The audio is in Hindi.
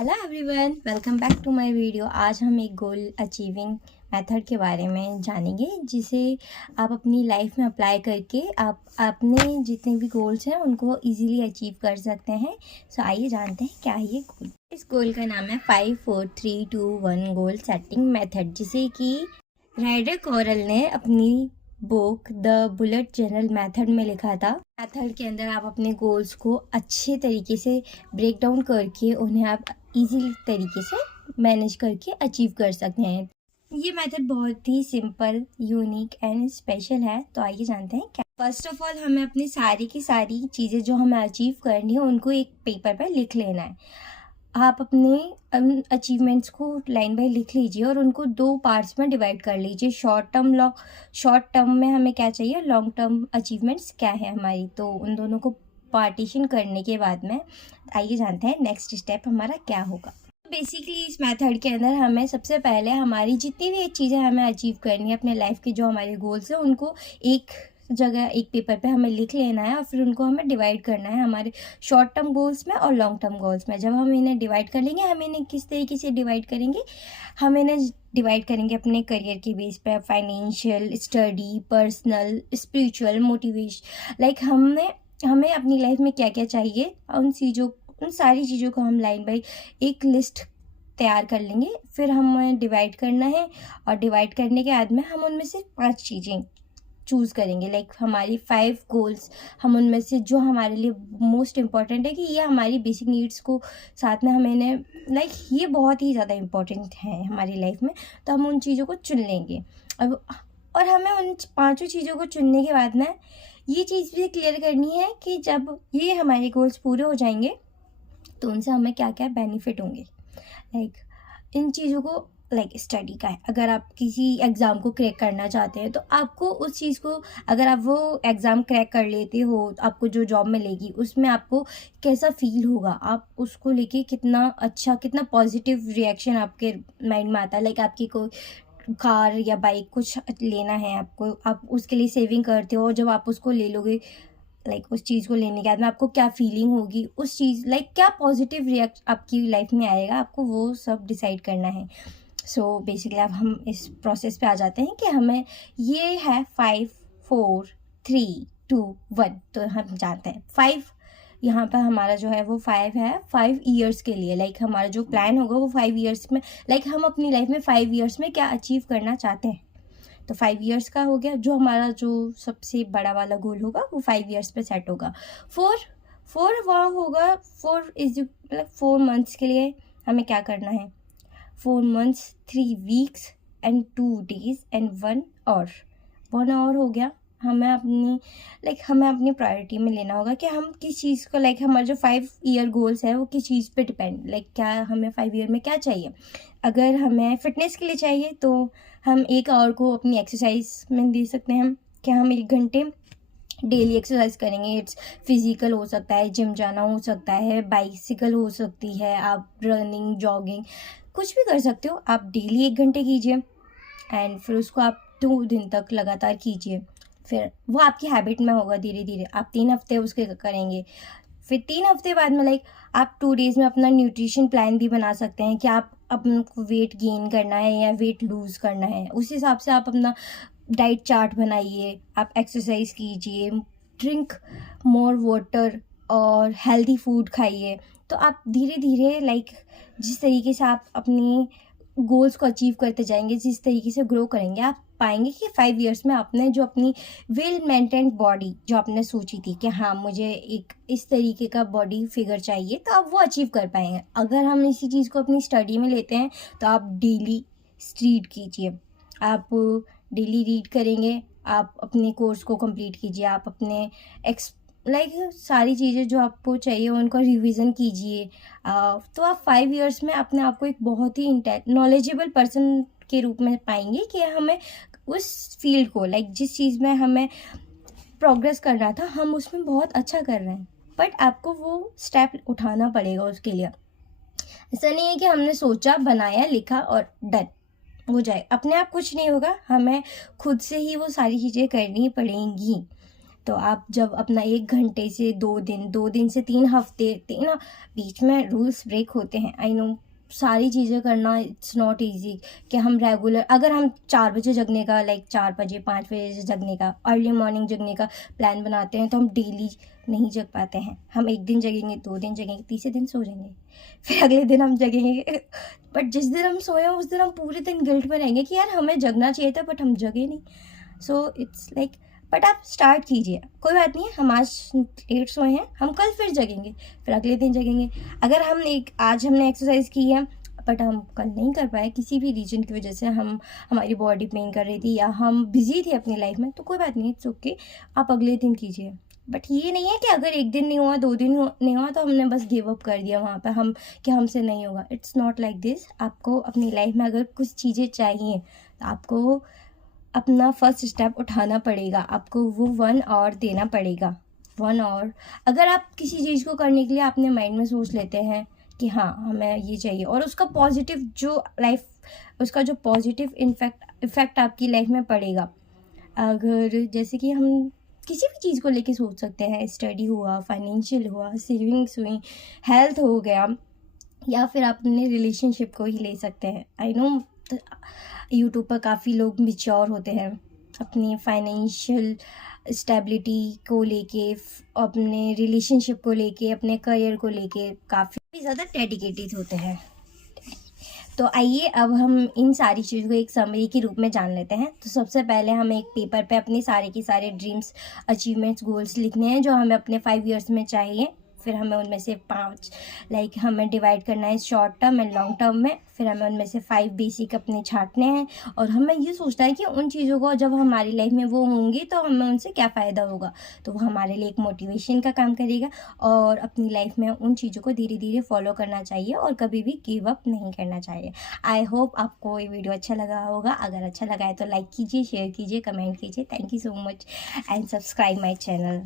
Hello everyone, welcome back to my video. आज हम एक गोल अचीविंग मेथड के बारे में जानेंगे जिसे आप अपनी लाइफ में अप्लाई करके आप अपने जितने भी गोल्स हैं उनको इजीली अचीव कर सकते हैं। सो आइए जानते हैं क्या है ये गोल। इस गोल का नाम है 5 4 3 2 1 गोल सेटिंग मेथड, जिसे कि राइडर कॉरल ने अपनी book the bullet journal method में लिखा था। मेथड के अंदर आप अपने गोल्स को अच्छे तरीके से ब्रेक डाउन करके उन्हें आप इजी तरीके से मैनेज करके अचीव कर सकते हैं। ये मेथड बहुत ही सिंपल, यूनिक एंड स्पेशल है। तो आइए जानते हैं क्या। फर्स्ट ऑफ ऑल हमें अपनी सारी की सारी चीज़ें जो हमें अचीव करनी है उनको एक पेपर पर लिख लेना है। आप अपने अचीवमेंट्स को लाइन बाय लिख लीजिए और उनको 2 पार्ट्स में डिवाइड कर लीजिए। शॉर्ट टर्म में हमें क्या चाहिए, लॉन्ग टर्म अचीवमेंट्स क्या है हमारी, तो उन दोनों को पार्टीशन करने के बाद में आइए जानते हैं नेक्स्ट स्टेप हमारा क्या होगा। बेसिकली इस मेथड के अंदर हमें सबसे पहले हमारी जितनी भी चीज़ें हमें अचीव करनी है अपने लाइफ के, जो हमारे गोल्स हैं, उनको एक जगह एक पेपर पे हमें लिख लेना है और फिर उनको हमें डिवाइड करना है हमारे शॉर्ट टर्म गोल्स में और लॉन्ग टर्म गोल्स में। जब हम इन्हें डिवाइड कर लेंगे, हम इन्हें किस तरीके से डिवाइड करेंगे, हम इन्हें डिवाइड करेंगे अपने करियर के बेस पे, financial, study, personal, spiritual, motivation. Like हमें अपनी लाइफ में क्या क्या चाहिए, उन सारी चीज़ों को हम लाइन बाई एक लिस्ट तैयार कर लेंगे। फिर हमें डिवाइड करना है और डिवाइड करने के बाद में हम उनमें से 5 चीज़ें चूज़ करेंगे। लाइक हमारी 5 गोल्स, हम उनमें से जो हमारे लिए मोस्ट इम्पॉर्टेंट है कि ये हमारी बेसिक नीड्स को साथ में हमें ये बहुत ही ज़्यादा इम्पॉर्टेंट है हमारी लाइफ में, तो हम उन चीज़ों को चुन लेंगे। और हमें उन 5 चीज़ों को चुनने के बाद में ये चीज़ भी क्लियर करनी है कि जब ये हमारे गोल्स पूरे हो जाएंगे तो उनसे हमें क्या क्या बेनिफिट होंगे। इन चीज़ों को स्टडी का है। अगर आप किसी एग्ज़ाम को क्रैक करना चाहते हैं तो आपको उस चीज़ को, अगर आप वो एग्ज़ाम क्रैक कर लेते हो, आपको जो जॉब मिलेगी उसमें आपको कैसा फील होगा, आप उसको लेके कितना अच्छा, कितना पॉजिटिव रिएक्शन आपके माइंड में आता है। आपकी कोई कार या बाइक कुछ लेना है आपको, आप उसके लिए सेविंग करते हो और जब आप उसको ले लोगे, उस चीज़ को लेने के बाद में आपको क्या फीलिंग होगी, उस चीज़ क्या पॉजिटिव रिएक्ट आपकी लाइफ में आएगा, आपको वो सब डिसाइड करना है। सो बेसिकली अब हम इस प्रोसेस पे आ जाते हैं कि हमें ये है 5 4 3 2 1। तो हम जानते हैं 5 यहाँ पर हमारा जो है वो 5 है 5 ईयर्स के लिए। हमारा जो प्लान होगा वो 5 ईयर्स में, हम अपनी लाइफ में 5 ईयर्स में क्या अचीव करना चाहते हैं। तो 5 ईयर्स का हो गया। जो हमारा जो सबसे बड़ा वाला गोल होगा वो 5 ईयर्स पे सेट होगा। 4 वहाँ होगा, 4 मंथ्स के लिए हमें क्या करना है, 4 months 3 weeks and 2 days and 1 hour हो गया। हमें अपनी प्रायोरिटी में लेना होगा कि हम किस चीज़ को, हमारे जो 5 ईयर गोल्स है वो किस चीज़ पे डिपेंड, क्या हमें 5 ईयर में क्या चाहिए। अगर हमें फिटनेस के लिए चाहिए तो हम 1 आवर को अपनी एक्सरसाइज में दे सकते हैं कि हम 1 घंटे डेली एक्सरसाइज करेंगे। इट्स फिजिकल हो सकता है, जिम जाना हो सकता है, बाइसिकल हो सकती है, आप रनिंग, जॉगिंग कुछ भी कर सकते हो। आप डेली 1 घंटे कीजिए एंड फिर उसको आप 2 दिन तक लगातार कीजिए। फिर वो आपकी हैबिट में होगा, धीरे धीरे आप 3 हफ्ते उसके करेंगे। फिर 3 हफ्ते बाद में आप 2 डेज़ में अपना न्यूट्रिशन प्लान भी बना सकते हैं कि आप आपको वेट गेन करना है या वेट लूज़ करना है। उस हिसाब से आप अपना डाइट चार्ट बनाइए, आप एक्सरसाइज कीजिए, ड्रिंक मोर वाटर और हेल्दी फूड खाइए। तो आप धीरे धीरे जिस तरीके से आप अपनी गोल्स को अचीव करते जाएंगे, जिस तरीके से ग्रो करेंगे, आप पाएंगे कि 5 ईयर्स में आपने जो अपनी वेल मेंटेन्ड बॉडी जो आपने सोची थी कि हाँ मुझे एक इस तरीके का बॉडी फिगर चाहिए, तो आप वो अचीव कर पाएंगे। अगर हम इसी चीज़ को अपनी स्टडी में लेते हैं तो आप डेली रीड कीजिए, आप डेली रीड करेंगे, आप अपने कोर्स को कंप्लीट कीजिए, आप अपने सारी चीज़ें जो आपको चाहिए उनको रिवीजन कीजिए। तो आप 5 ईयर्स में अपने आप को एक बहुत ही नॉलेजेबल पर्सन के रूप में पाएंगे कि हमें उस फील्ड को, जिस चीज़ में हमें प्रोग्रेस करना था, हम उसमें बहुत अच्छा कर रहे हैं। बट आपको वो स्टेप उठाना पड़ेगा उसके लिए। ऐसा नहीं है कि हमने सोचा, बनाया, लिखा और डन हो जाए, अपने आप कुछ नहीं होगा, हमें खुद से ही वो सारी चीज़ें करनी पड़ेंगी। तो आप जब अपना 1 घंटे से 2 दिन से 3 हफ्ते बीच में रूल्स ब्रेक होते हैं, आई नो सारी चीज़ें करना इट्स नॉट इजी कि हम रेगुलर, अगर हम 4 बजे जगने का, लाइक 4 बजे 5 बजे जगने का, अर्ली मॉर्निंग जगने का प्लान बनाते हैं तो हम डेली नहीं जग पाते हैं। हम 1 दिन जगेंगे, 2 दिन जगेंगे, तीसरे दिन सो जाएंगे, फिर अगले दिन हम जगेंगे। बट जिस दिन हम सोए उस दिन हम पूरे दिन गिल्ट में रहेंगे कि यार हमें जगना चाहिए था बट हम जगे नहीं। सो इट्स लाइक, बट आप स्टार्ट कीजिए, कोई बात नहीं है, हम आज लेट सोए हैं, हम कल फिर जगेंगे, फिर अगले दिन जगेंगे। अगर हम आज हमने एक्सरसाइज की है बट हम कल नहीं कर पाए किसी भी रीजन की वजह से, हमारी बॉडी पेन कर रही थी या हम बिजी थे अपनी लाइफ में, तो कोई बात नहीं, इट्स ओके, आप अगले दिन कीजिए। बट ये नहीं है कि अगर 1 दिन नहीं हुआ, 2 दिन नहीं हुआ तो हमने बस गिव अप कर दिया वहाँ पे, कि हमसे नहीं होगा। It's not like this. आपको अपनी लाइफ में अगर कुछ चीज़ें चाहिए तो आपको अपना फर्स्ट स्टेप उठाना पड़ेगा, आपको वो 1 आवर देना पड़ेगा। 1 आवर अगर आप किसी चीज़ को करने के लिए अपने माइंड में सोच लेते हैं कि हाँ हमें ये चाहिए, और उसका जो पॉजिटिव इफेक्ट आपकी लाइफ में पड़ेगा। अगर जैसे कि हम किसी भी चीज़ को लेके सोच सकते हैं, स्टडी हुआ, फाइनेंशियल हुआ, सेविंग्स हुई, हेल्थ हो गया, या फिर आप अपने रिलेशनशिप को ही ले सकते हैं। आई नो यूट्यूब पर काफ़ी लोग मैच्योर होते हैं, अपनी फाइनेंशियल स्टेबिलिटी को लेके, अपने रिलेशनशिप को लेके, अपने करियर को लेके काफ़ी ज़्यादा डेडिकेटेड होते हैं। तो आइए अब हम इन सारी चीज़ों को एक समरी के रूप में जान लेते हैं। तो सबसे पहले हमें एक पेपर पे अपने सारे के सारे ड्रीम्स, अचीवमेंट्स, गोल्स लिखने हैं जो हमें अपने 5 ईयर्स में चाहिए। फिर हमें उनमें से 5 हमें डिवाइड करना है short term and long term में। फिर हमें उनमें से 5 बेसिक अपने छांटने हैं, और हमें ये सोचना है कि उन चीज़ों को जब हमारी लाइफ में वो होंगी तो हमें उनसे क्या फ़ायदा होगा। तो वो हमारे लिए एक मोटिवेशन का काम करेगा, और अपनी लाइफ में उन चीज़ों को धीरे धीरे फॉलो करना चाहिए और कभी भी गिव अप नहीं करना चाहिए। आई होप आपको ये वीडियो अच्छा लगा होगा। अगर अच्छा लगा है तो लाइक कीजिए, शेयर कीजिए, कमेंट कीजिए। Thank you so much and subscribe my channel.